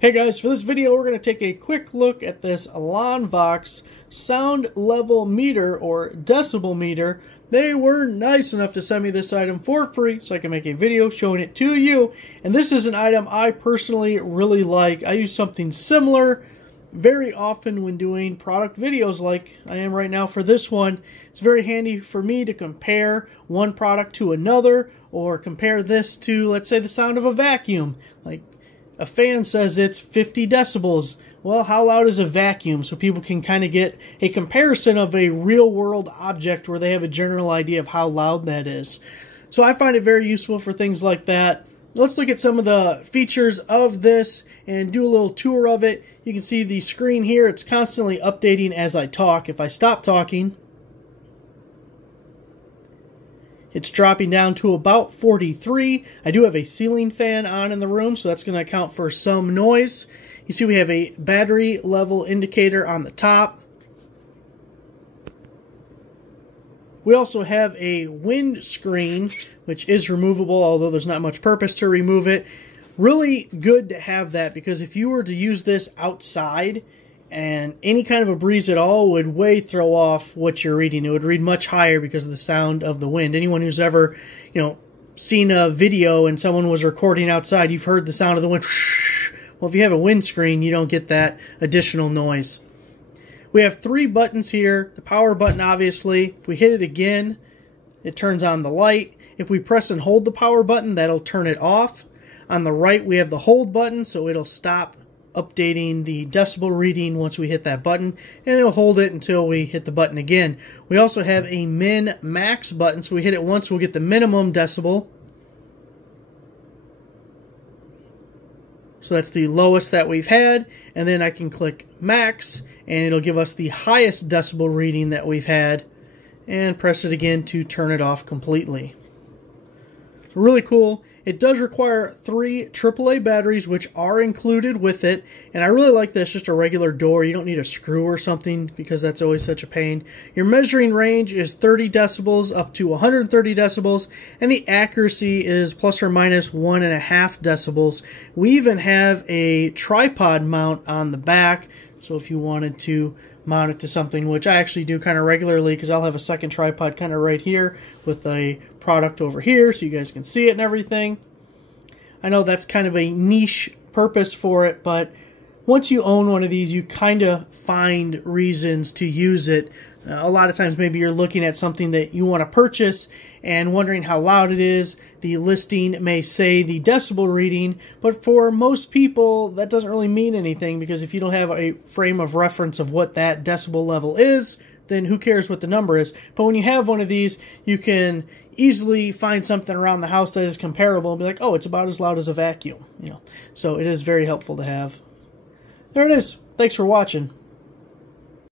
Hey guys, for this video we're going to take a quick look at this Vox sound level meter or decibel meter. They were nice enough to send me this item for free so I can make a video showing it to you. And this is an item I personally really like. I use something similar very often when doing product videos like I am right now for this one. It's very handy for me to compare one product to another, or compare this to, let's say, the sound of a vacuum. Like, a fan says it's 50 decibels. Well, how loud is a vacuum? So people can kind of get a comparison of a real-world object where they have a general idea of how loud that is. So I find it very useful for things like that. Let's look at some of the features of this and do a little tour of it. You can see the screen here. It's constantly updating as I talk. If I stop talking, it's dropping down to about 43. I do have a ceiling fan on in the room, so that's going to account for some noise. You see we have a battery level indicator on the top. We also have a wind screen, which is removable, although there's not much purpose to remove it. Really good to have that, because if you were to use this outside, and any kind of a breeze at all would way throw off what you're reading. It would read much higher because of the sound of the wind. Anyone who's ever, seen a video and someone was recording outside, you've heard the sound of the wind. Well, if you have a windscreen, you don't get that additional noise. We have 3 buttons here. The power button, obviously. If we hit it again, it turns on the light. If we press and hold the power button, that'll turn it off. On the right, we have the hold button, so it'll stop updating the decibel reading once we hit that button, and it'll hold it until we hit the button again. We also have a min-max button, so we hit it once, we'll get the minimum decibel. So that's the lowest that we've had, and then I can click max, and it'll give us the highest decibel reading that we've had, and press it again to turn it off completely. So really cool. It does require 3 AAA batteries, which are included with it. And I really like that it's just a regular door. You don't need a screw or something, because that's always such a pain. Your measuring range is 30 decibels up to 130 decibels. And the accuracy is plus or minus 1.5 decibels. We even have a tripod mount on the back. So if you wanted to mount it to something, which I actually do kind of regularly, because I'll have a second tripod kind of right here with a product over here so you guys can see it and everything. I know that's kind of a niche purpose for it, but once you own one of these, you kind of find reasons to use it. A lot of times maybe you're looking at something that you want to purchase and wondering how loud it is. The listing may say the decibel reading, but for most people that doesn't really mean anything, because if you don't have a frame of reference of what that decibel level is, then who cares what the number is. But when you have one of these, you can easily find something around the house that is comparable and be like, oh, it's about as loud as a vacuum. So it is very helpful to have. There it is. Thanks for watching.